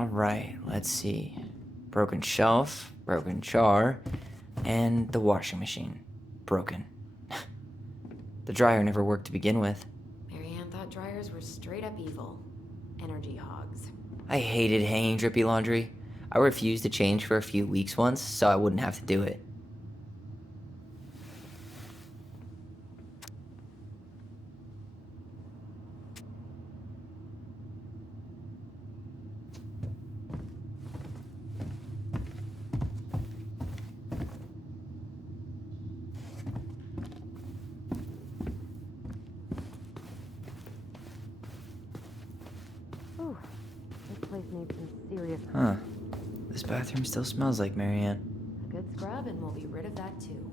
Alright, let's see. Broken shelf, broken jar, and the washing machine. Broken. The dryer never worked to begin with. Marianne thought dryers were straight up evil. Energy hogs. I hated hanging drippy laundry. I refused to change for a few weeks once, so I wouldn't have to do it. Ooh, this place needs some serious... Huh. This bathroom still smells like Marianne. A good scrub and we'll be rid of that too.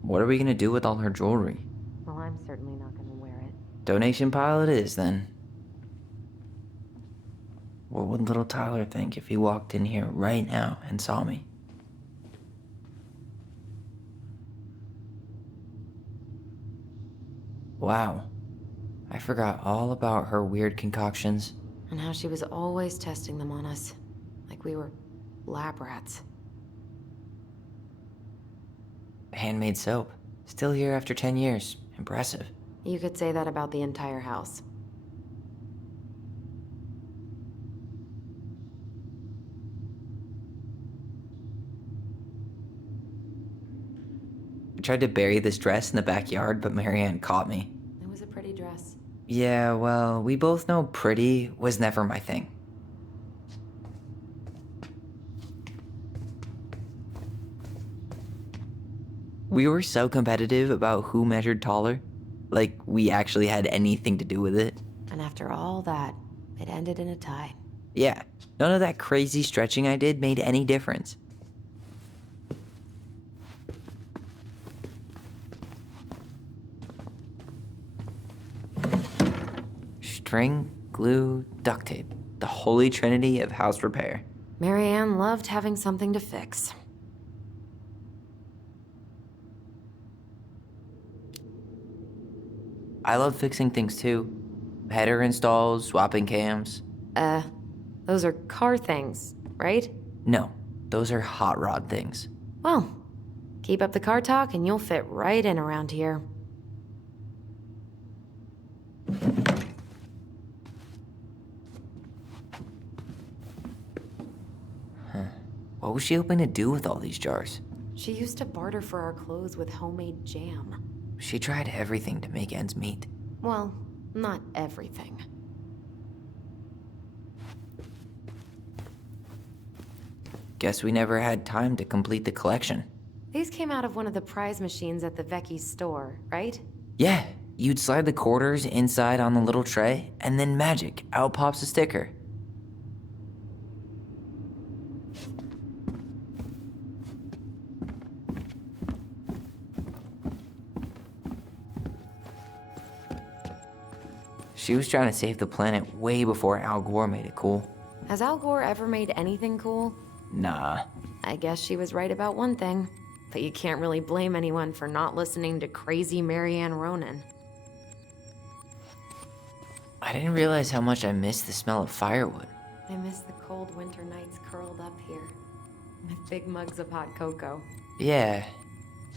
What are we gonna do with all her jewelry? Well, I'm certainly not gonna wear it. Donation pile it is, then. What would little Tyler think if he walked in here right now and saw me? Wow. I forgot all about her weird concoctions. And how she was always testing them on us. Like we were lab rats. Handmade soap. Still here after 10 years. Impressive. You could say that about the entire house. I tried to bury this dress in the backyard, but Marianne caught me. It was a pretty dress. Yeah, well, we both know pretty was never my thing. We were so competitive about who measured taller. Like, we actually had anything to do with it. And after all that, it ended in a tie. Yeah, none of that crazy stretching I did made any difference. String, glue, duct tape. The holy trinity of house repair. Marianne loved having something to fix. I love fixing things too. Header installs, swapping cams. Those are car things, right? No, those are hot rod things. Well, keep up the car talk and you'll fit right in around here. What was she hoping to do with all these jars? She used to barter for our clothes with homemade jam. She tried everything to make ends meet. Well, not everything. Guess we never had time to complete the collection. These came out of one of the prize machines at the Vecchi's store, right? Yeah, you'd slide the quarters inside on the little tray, and then magic, out pops a sticker. She was trying to save the planet way before Al Gore made it cool. Has Al Gore ever made anything cool? Nah. I guess she was right about one thing. But you can't really blame anyone for not listening to crazy Marianne Ronan. I didn't realize how much I missed the smell of firewood. I miss the cold winter nights curled up here. With big mugs of hot cocoa. Yeah.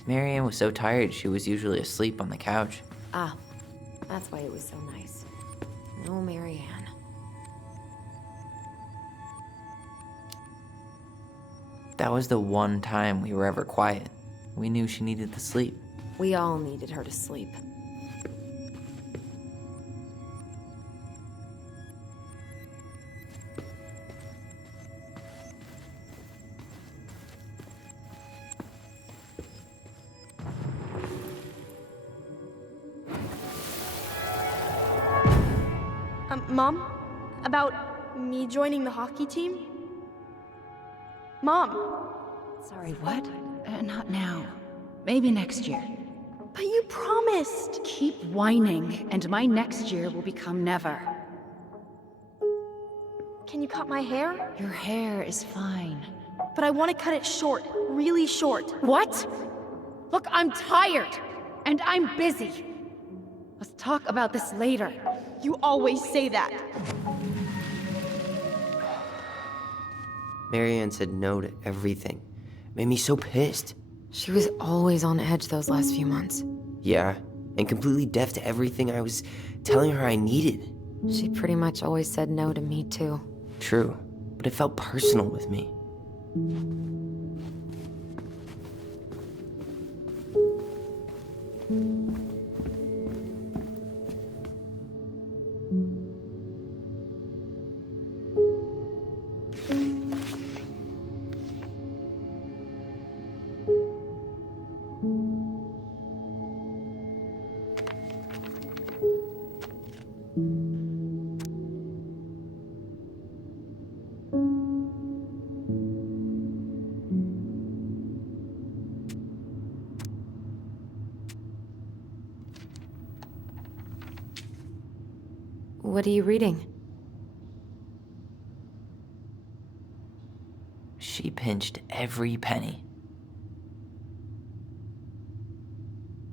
Marianne was so tired she was usually asleep on the couch. Ah, that's why it was so nice. No Marianne. That was the one time we were ever quiet. We knew she needed to sleep. We all needed her to sleep. Mom? About me joining the hockey team? Mom! Sorry, what? Not now. Maybe next year. But you promised! Keep whining, and my next year will become never. Can you cut my hair? Your hair is fine. But I want to cut it short. Really short. What? Look, I'm tired, and I'm busy. Let's talk about this later. You always say that. Marianne said no to everything. Made me so pissed. She was always on edge those last few months. Yeah, and completely deaf to everything I was telling her I needed. She pretty much always said no to me, too. True, but it felt personal with me. What are you reading? She pinched every penny.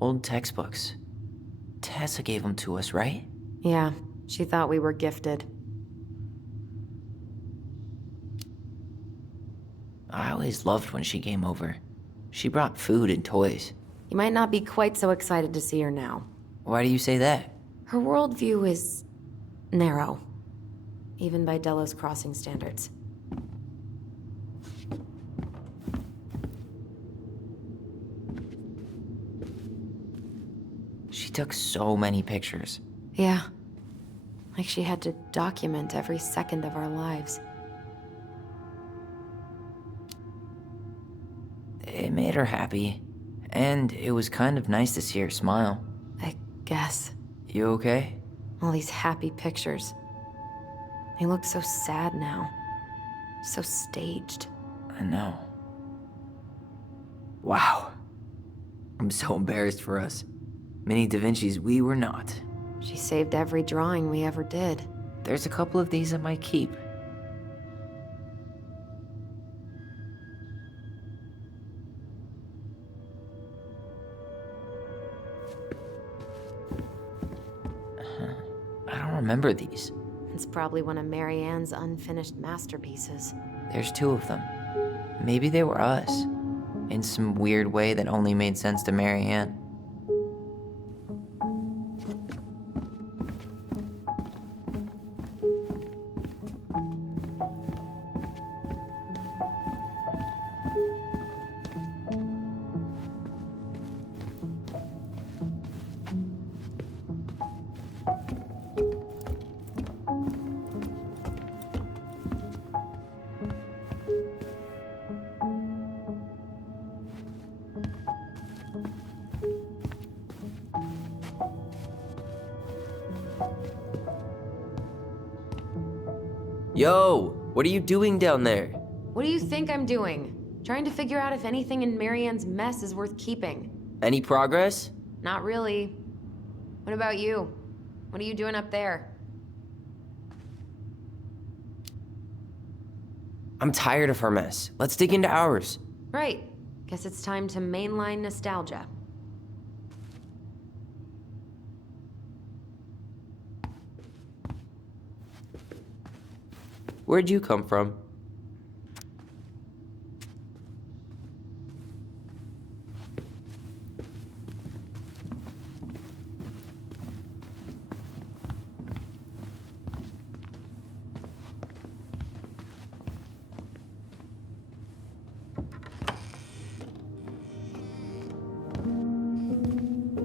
Old textbooks. Tessa gave them to us, right? Yeah, she thought we were gifted. I always loved when she came over. She brought food and toys. You might not be quite so excited to see her now. Why do you say that? Her worldview is narrow, even by Delos Crossing standards. She took so many pictures. Yeah, like she had to document every second of our lives. It made her happy, and it was kind of nice to see her smile. I guess. You okay? All these happy pictures. They look so sad now. So staged. I know. Wow. I'm so embarrassed for us. Mini Da Vinci's we were not. She saved every drawing we ever did. There's a couple of these I might keep. I don't remember these. It's probably one of Marianne's unfinished masterpieces. There's two of them. Maybe they were us. In some weird way that only made sense to Marianne. Yo, what are you doing down there? What do you think I'm doing? Trying to figure out if anything in Marianne's mess is worth keeping. Any progress? Not really. What about you? What are you doing up there? I'm tired of her mess. Let's dig into ours. Right. Guess it's time to mainline nostalgia. Where'd you come from?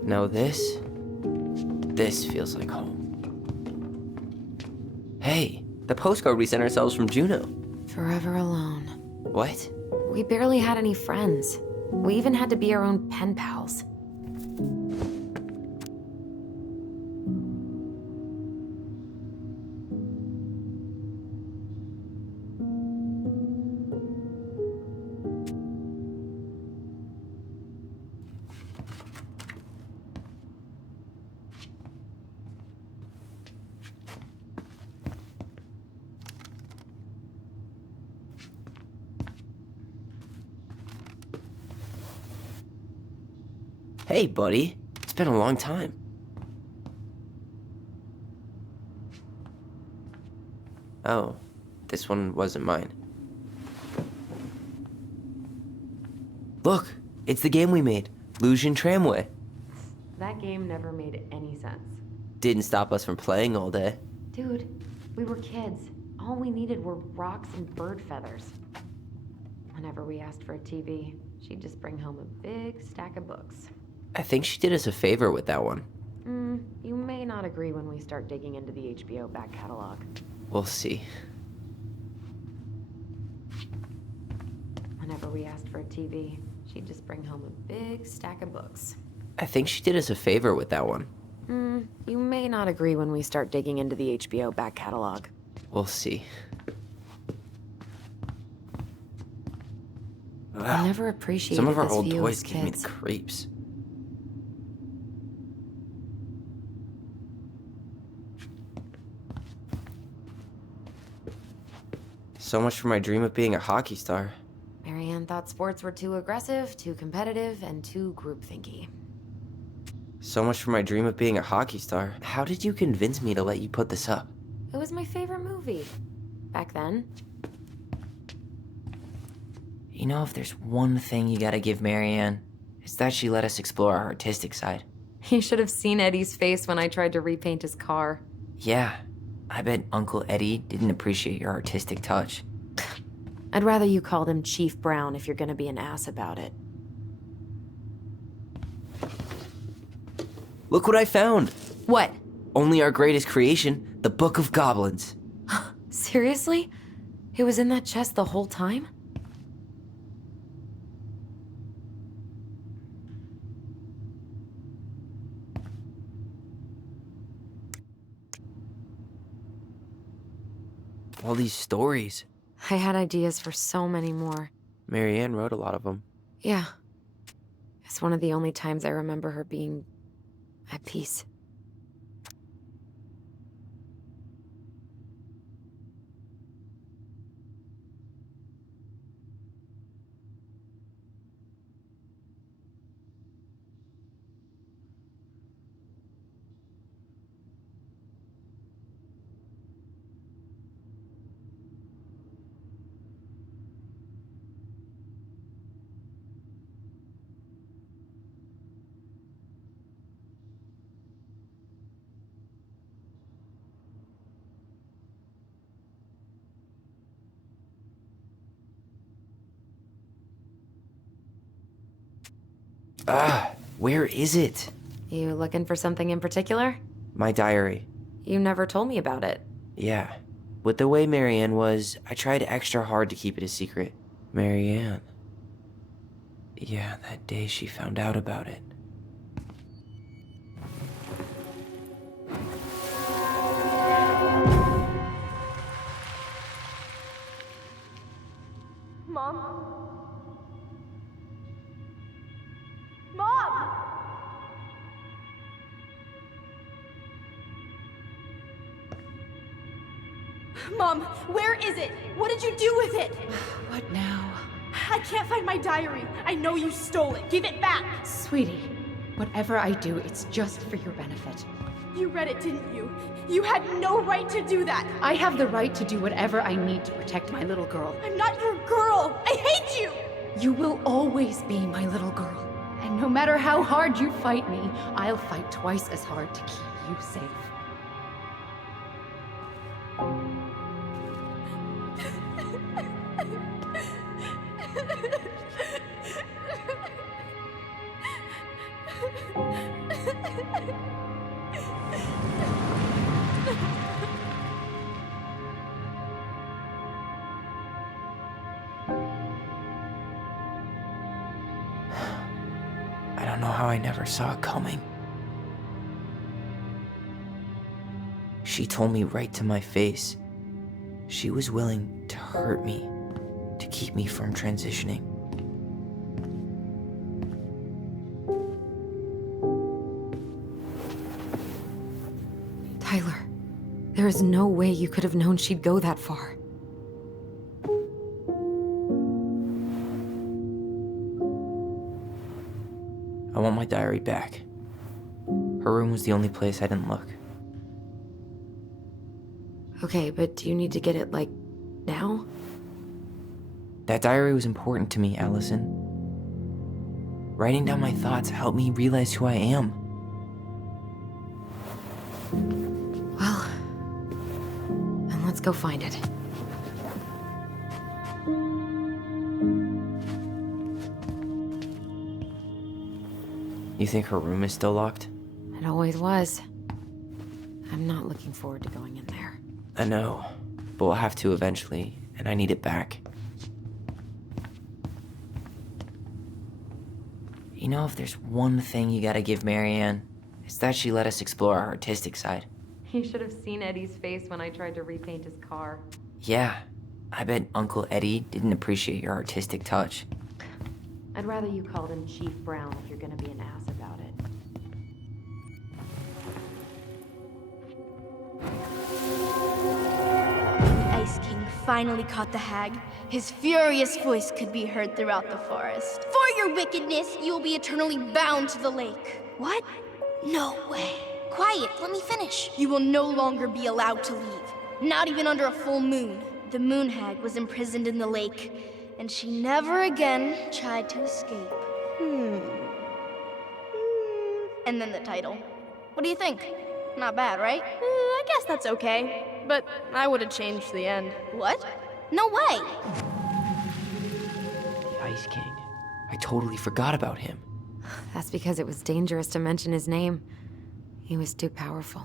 Now this feels like home. Hey, the postcard we sent ourselves from Juneau. Forever alone. What? We barely had any friends. We even had to be our own pen pals. Hey, buddy. It's been a long time. Oh, this one wasn't mine. Look, it's the game we made, Lucian Tramway. That game never made any sense. Didn't stop us from playing all day. Dude, we were kids. All we needed were rocks and bird feathers. Whenever we asked for a TV, she'd just bring home a big stack of books. I think she did us a favor with that one. You may not agree when we start digging into the HBO back catalog. We'll see. Whenever we asked for a TV, she'd just bring home a big stack of books. I think she did us a favor with that one. You may not agree when we start digging into the HBO back catalog. We'll see. I never appreciated Some of our this old view toys as give me kids. the creeps. So much for my dream of being a hockey star. Marianne thought sports were too aggressive, too competitive, and too groupthinky. So much for my dream of being a hockey star. How did you convince me to let you put this up? It was my favorite movie. Back then. You know, if there's one thing you gotta give Marianne, it's that she let us explore our artistic side. You should have seen Eddie's face when I tried to repaint his car. Yeah, I bet Uncle Eddie didn't appreciate your artistic touch. I'd rather you called him Chief Brown if you're gonna be an ass about it. Look what I found! What? Only our greatest creation, the Book of Goblins. Seriously? It was in that chest the whole time? All these stories. I had ideas for so many more. Marianne wrote a lot of them. Yeah. It's one of the only times I remember her being at peace. Where is it? You looking for something in particular? My diary. You never told me about it. Yeah. With the way Marianne was, I tried extra hard to keep it a secret. Marianne. Yeah, that day she found out about it. Mom? Mom! Mom, where is it? What did you do with it? What now? I can't find my diary. I know you stole it. Give it back. Sweetie, whatever I do, it's just for your benefit. You read it, didn't you? You had no right to do that. I have the right to do whatever I need to protect my little girl. I'm not your girl. I hate you. You will always be my little girl. And no matter how hard you fight me, I'll fight twice as hard to keep you safe. I don't know how I never saw it coming. She told me right to my face. She was willing to hurt me, to keep me from transitioning. Tyler, there is no way you could have known she'd go that far. I want my diary back. Her room was the only place I didn't look. Okay, but do you need to get it, like, now? That diary was important to me, Allison. Writing down my thoughts helped me realize who I am. Well, then let's go find it. You think her room is still locked? It always was. I'm not looking forward to going in there. I know, but we'll have to eventually, and I need it back. You know, if there's one thing you gotta give Marianne, it's that she let us explore our artistic side. You should have seen Eddie's face when I tried to repaint his car. Yeah, I bet Uncle Eddie didn't appreciate your artistic touch. I'd rather you called him Chief Brown if you're gonna be an ass about it. The Ice King finally caught the hag. His furious voice could be heard throughout the forest. For your wickedness, you will be eternally bound to the lake. What? No way. Quiet, let me finish. You will no longer be allowed to leave. Not even under a full moon. The moon hag was imprisoned in the lake, and she never again tried to escape. And then the title. What do you think? Not bad, right? I guess that's okay. But I would have changed the end. What? No way! The Ice King. I totally forgot about him. That's because it was dangerous to mention his name. He was too powerful.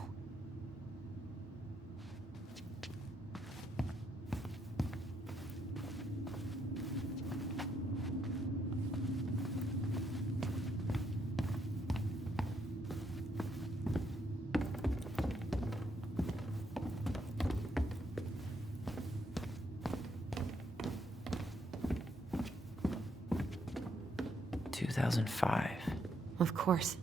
"2005. Of course.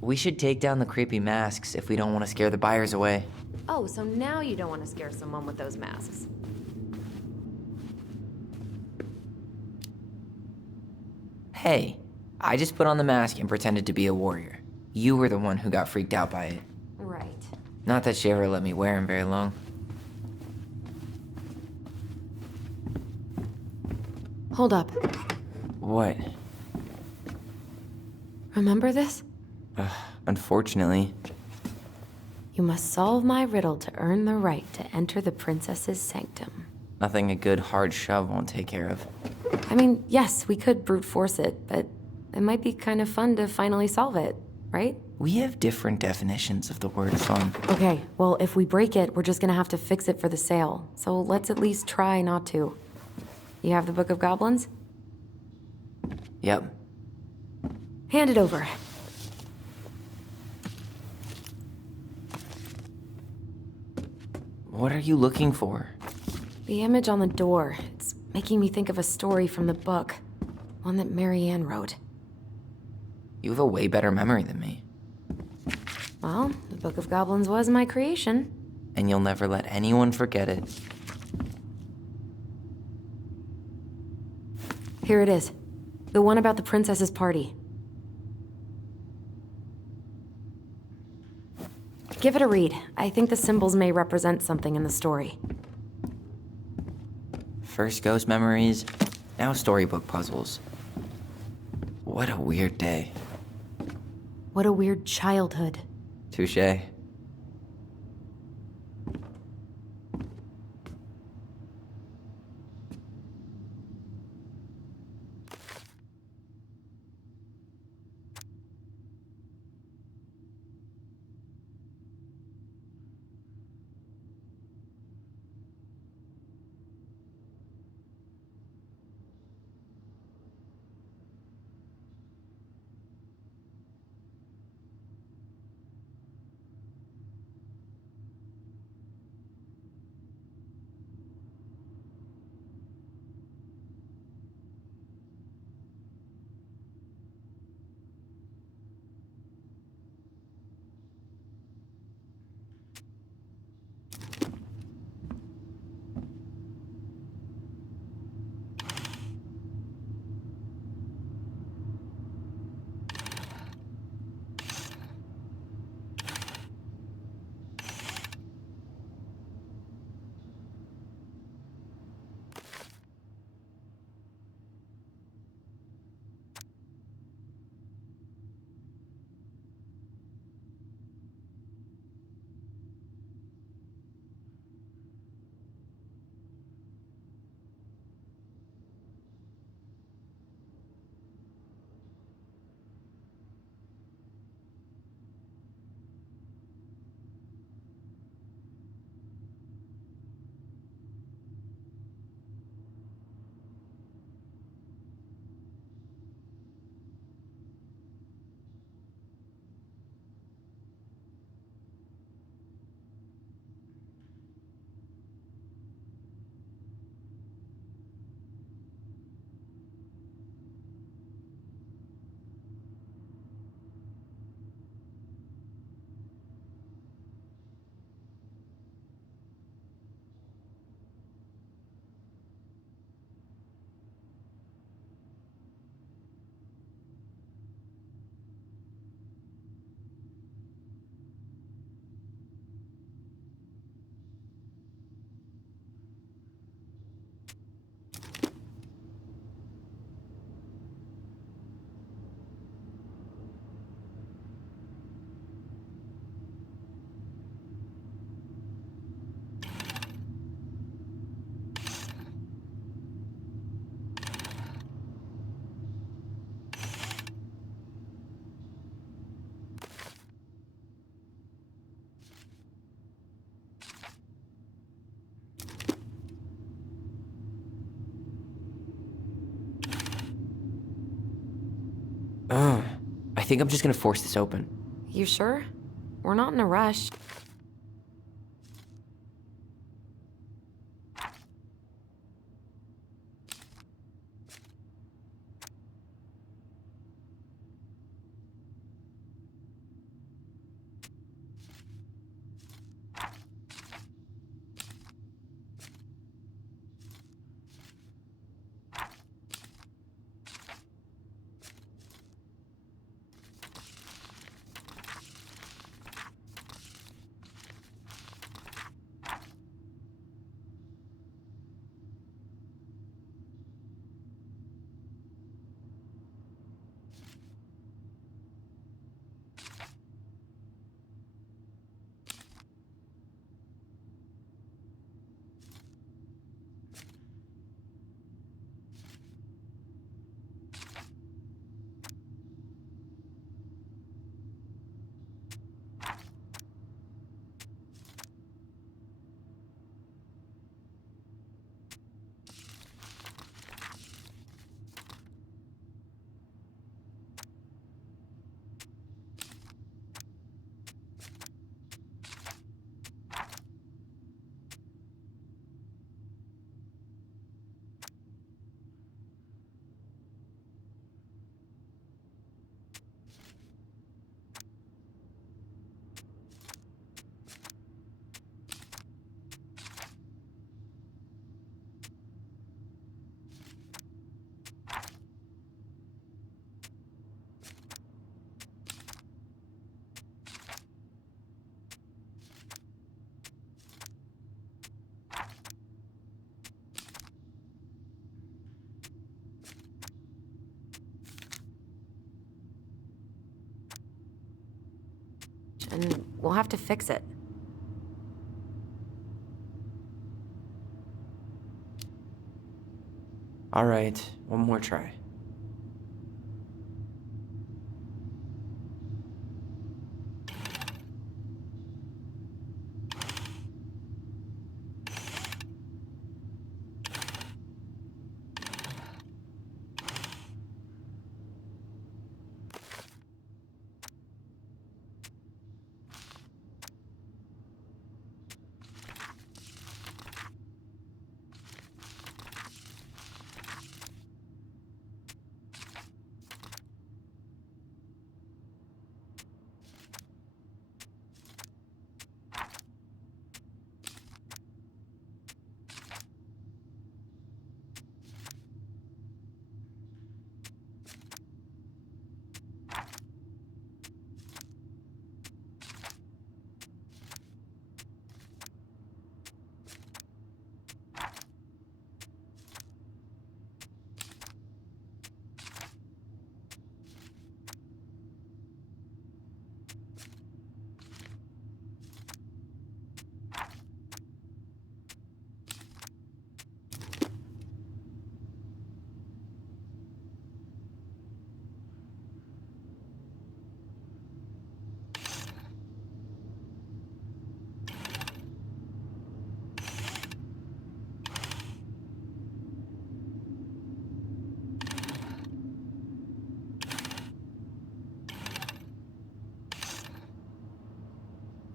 We should take down the creepy masks if we don't want to scare the buyers away. Oh, so now you don't want to scare someone with those masks. Hey, I just put on the mask and pretended to be a warrior. You were the one who got freaked out by it. Right. Not that she ever let me wear him very long. Hold up. What? Remember this? Unfortunately. You must solve my riddle to earn the right to enter the princess's sanctum. Nothing a good hard shove won't take care of. I mean, yes, we could brute force it, but it might be kind of fun to finally solve it, right? We have different definitions of the word fun. Okay, well, if we break it, we're just gonna have to fix it for the sale. So let's at least try not to. You have the Book of Goblins? Yep. Hand it over. What are you looking for? The image on the door. It's making me think of a story from the book. One that Marianne wrote. You have a way better memory than me. Well, the Book of Goblins was my creation. And you'll never let anyone forget it. Here it is. The one about the princess's party. Give it a read. I think the symbols may represent something in the story. First ghost memories, now storybook puzzles. What a weird day. What a weird childhood. Touché. think I'm just gonna force this open. You sure? We're not in a rush. And we'll have to fix it. Alright, one more try.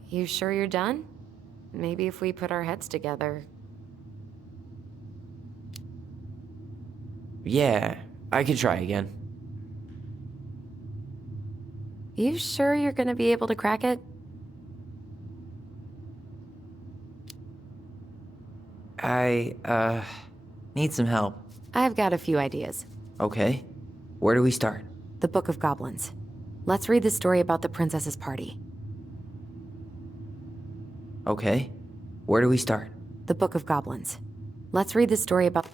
You sure you're done? Maybe if we put our heads together. Yeah, I could try again. You sure you're gonna be able to crack it? I need some help. I've got a few ideas. Okay, where do we start? The Book of Goblins. Let's read the story about the princess's party. Okay, where do we start? The Book of Goblins. Let's read the story about...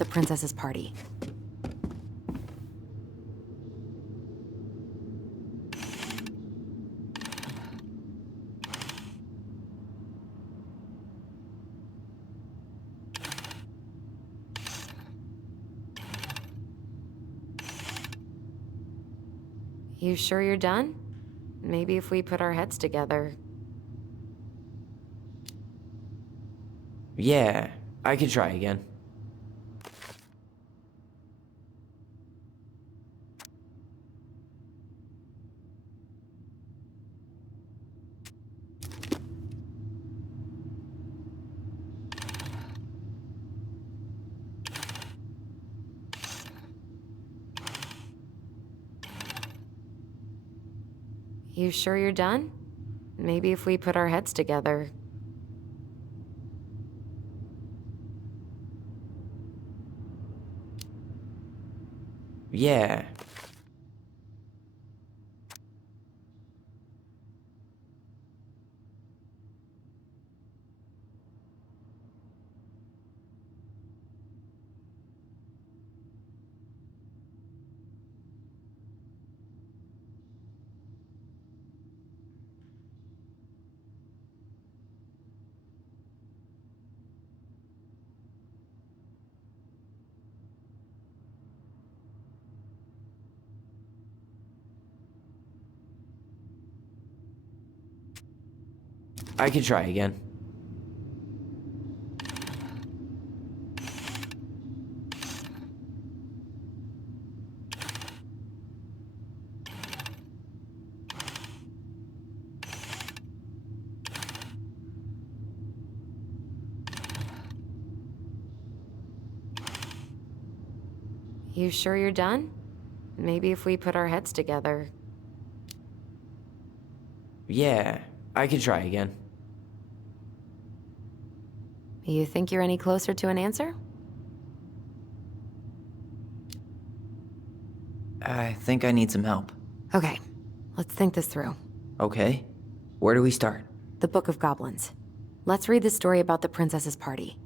the princess's party. You sure you're done? Maybe if we put our heads together. Yeah, I can try again. You sure you're done? Maybe if we put our heads together. Yeah. I can try again. You sure you're done? Maybe if we put our heads together. Yeah, I can try again. You think you're any closer to an answer? I think I need some help. Okay, let's think this through. Okay. Where do we start? The Book of Goblins. Let's read the story about the princess's party.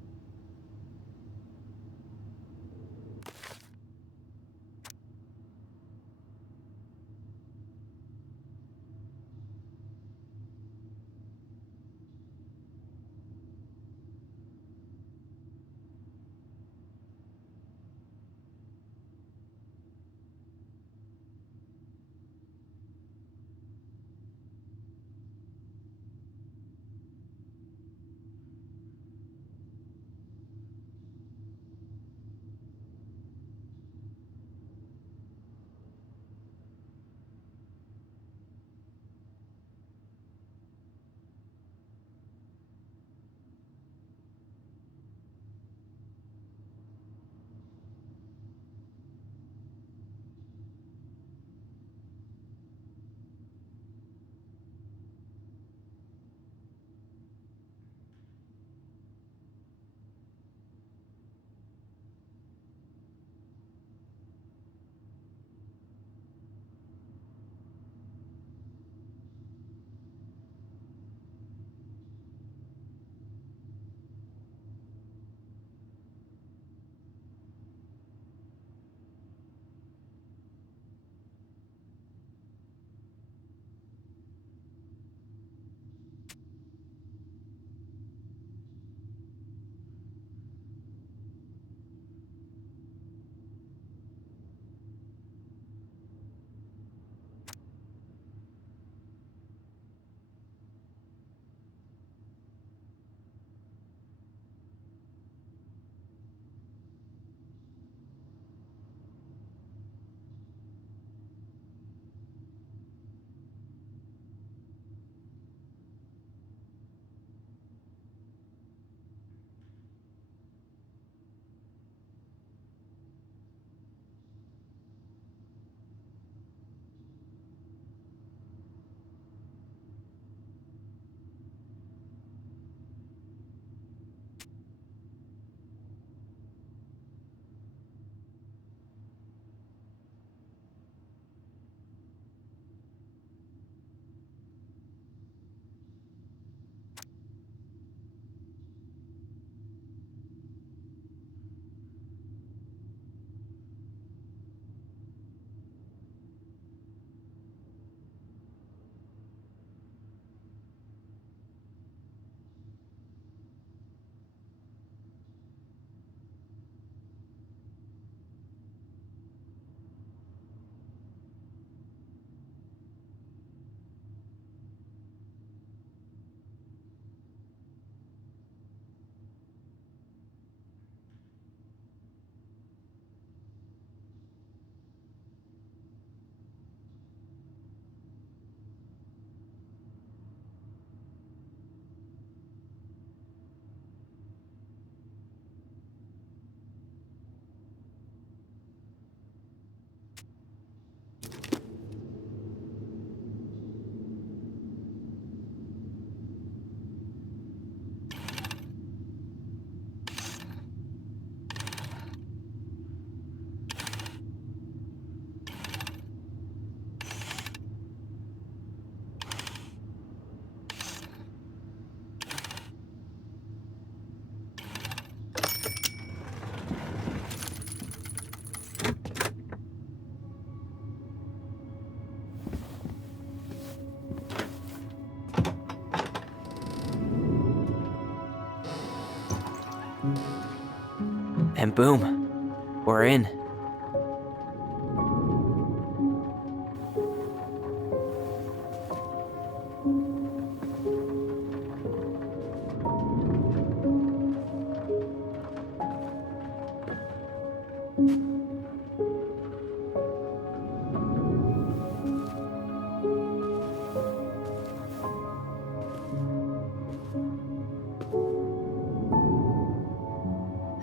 And boom, we're in.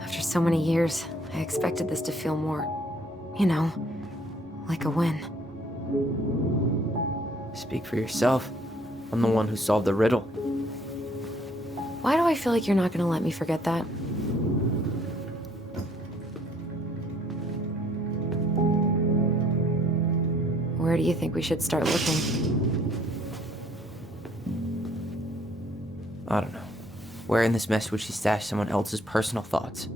After so many years, I expected this to feel more, you know, like a win. Speak for yourself. I'm the one who solved the riddle. Why do I feel like you're not gonna let me forget that? Where do you think we should start looking? I don't know. Where in this mess would she stash someone else's personal thoughts?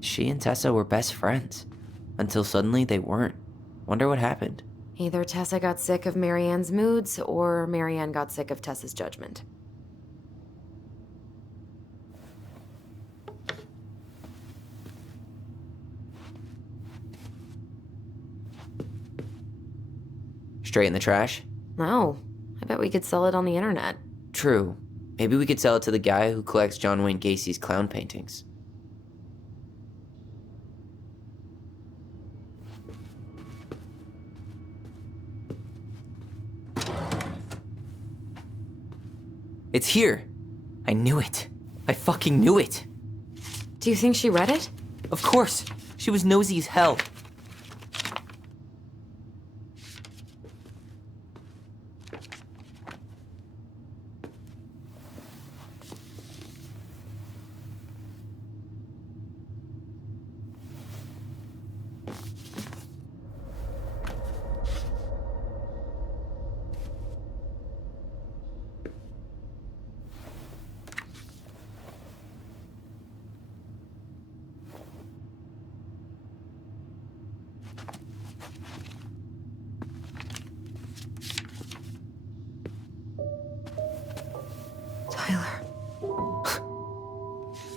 She and Tessa were best friends. Until suddenly they weren't. Wonder what happened. Either Tessa got sick of Marianne's moods, or Marianne got sick of Tessa's judgment. Straight in the trash? No. I bet we could sell it on the internet. True. Maybe we could sell it to the guy who collects John Wayne Gacy's clown paintings. It's here. I knew it. I fucking knew it. Do you think she read it? Of course. She was nosy as hell.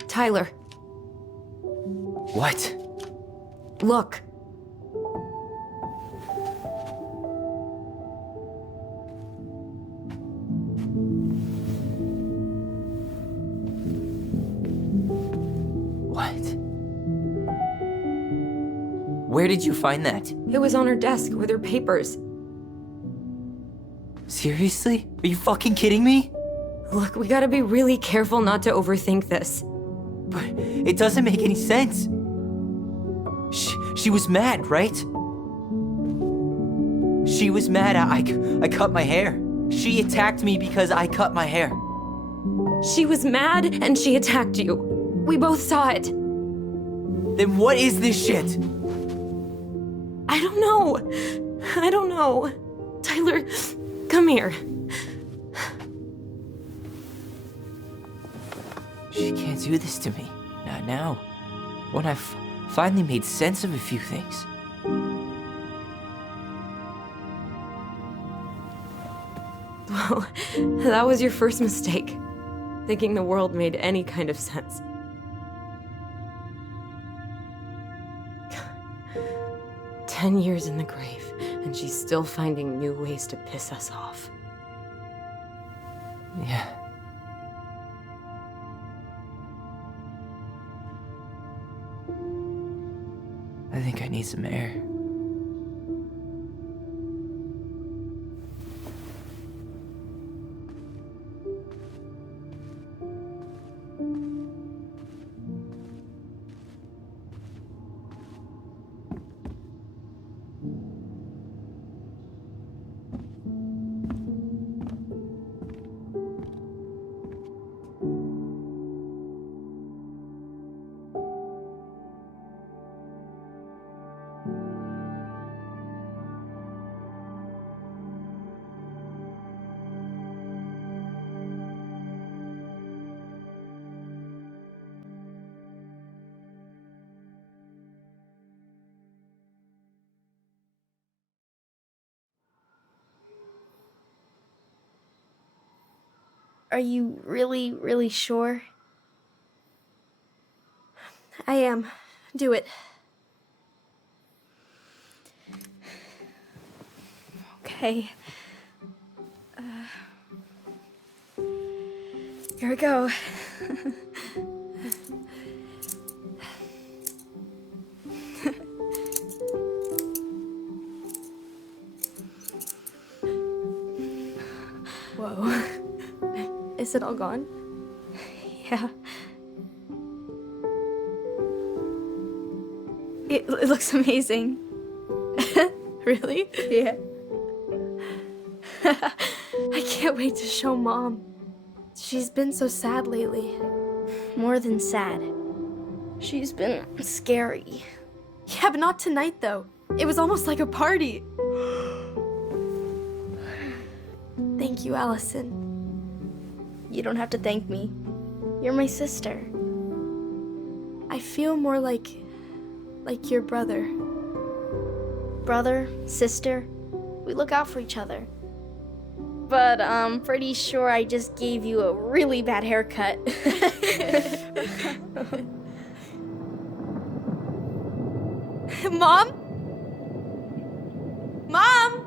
Tyler. What? Look. What? Where did you find that? It was on her desk with her papers. Seriously? Are you fucking kidding me? Look, we gotta be really careful not to overthink this. But it doesn't make any sense. She was mad, right? She was mad I cut my hair. She attacked me because I cut my hair. She was mad and she attacked you. We both saw it. Then what is this shit? I don't know. I don't know. Tyler, come here. She can't do this to me. Not now. When I've finally made sense of a few things. Well, that was your first mistake. Thinking the world made any kind of sense. "10 years in the grave, and she's still finding new ways to piss us off." Yeah. I think I need some air. Are you really, really sure? I am. Do it. Okay. Here we go. Whoa. Is it all gone? Yeah. It looks amazing. Really? Yeah. I can't wait to show Mom. She's been so sad lately. More than sad. She's been scary. Yeah, but not tonight, though. It was almost like a party. Thank you, Allison. You don't have to thank me. You're my sister. I feel more like your brother. Brother, sister, we look out for each other. But I'm pretty sure I just gave you a really bad haircut. Mom? Mom?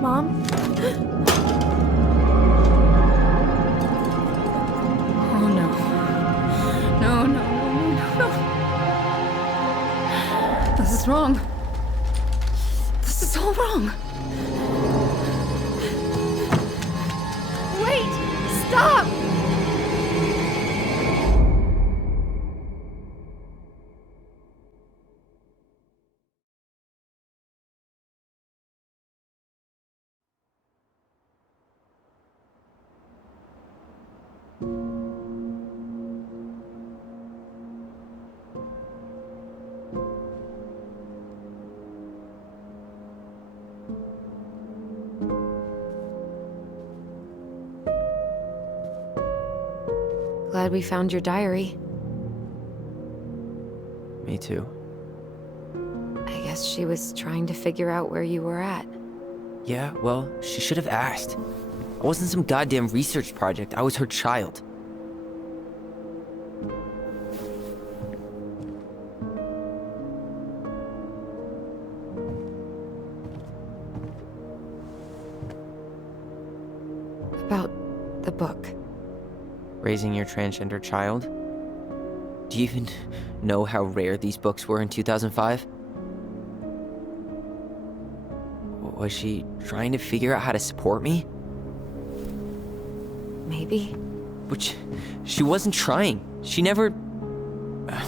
Mom? Oh no. No, no, no, no. This is wrong. This is all wrong. Wait! Stop! Glad we found your diary. Me too. I guess she was trying to figure out where you were at. Yeah, well, she should have asked. I wasn't some goddamn research project. I was her child. About the book. Raising your transgender child? Do you even know how rare these books were in 2005? Was she trying to figure out how to support me? Maybe. Which, she wasn't trying. She never...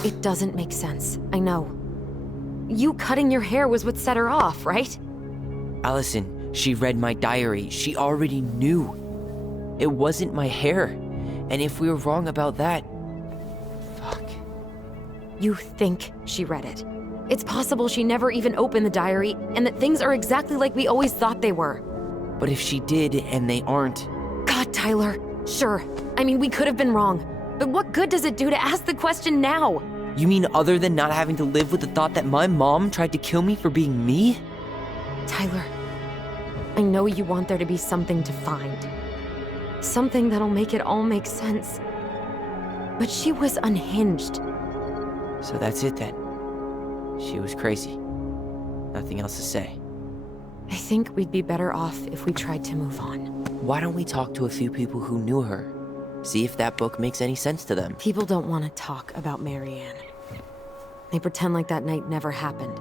It doesn't make sense. I know. You cutting your hair was what set her off, right? Allison, she read my diary. She already knew. It wasn't my hair. And if we were wrong about that... Fuck. You think she read it. It's possible she never even opened the diary, and that things are exactly like we always thought they were. But if she did, and they aren't... God, Tyler. Sure. I mean, we could have been wrong. But what good does it do to ask the question now? You mean other than not having to live with the thought that my mom tried to kill me for being me? Tyler, I know you want there to be something to find. Something that'll make it all make sense. But she was unhinged. So that's it then. She was crazy. Nothing else to say. I think we'd be better off if we tried to move on. Why don't we talk to a few people who knew her? See if that book makes any sense to them. People don't want to talk about Marianne. They pretend like that night never happened.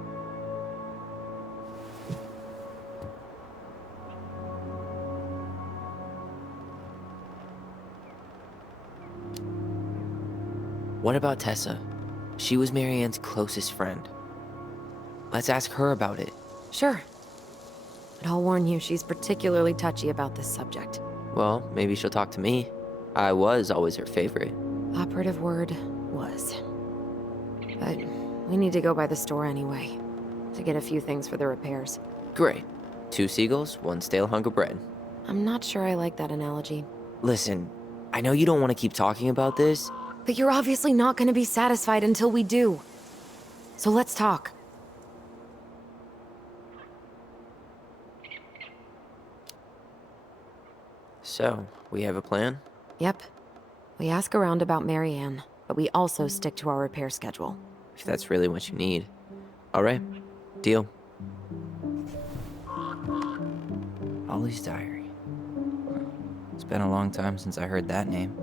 What about Tessa? She was Marianne's closest friend. Let's ask her about it. Sure. But I'll warn you, she's particularly touchy about this subject. Well, maybe she'll talk to me. I was always her favorite. Operative word was. But we need to go by the store anyway, to get a few things for the repairs. Great. 2 seagulls, 1 stale hunk of bread. I'm not sure I like that analogy. Listen, I know you don't want to keep talking about this. But you're obviously not going to be satisfied until we do. So let's talk. So, we have a plan? Yep. We ask around about Marianne, but we also stick to our repair schedule. If that's really what you need. Alright, deal. Holly's diary. It's been a long time since I heard that name.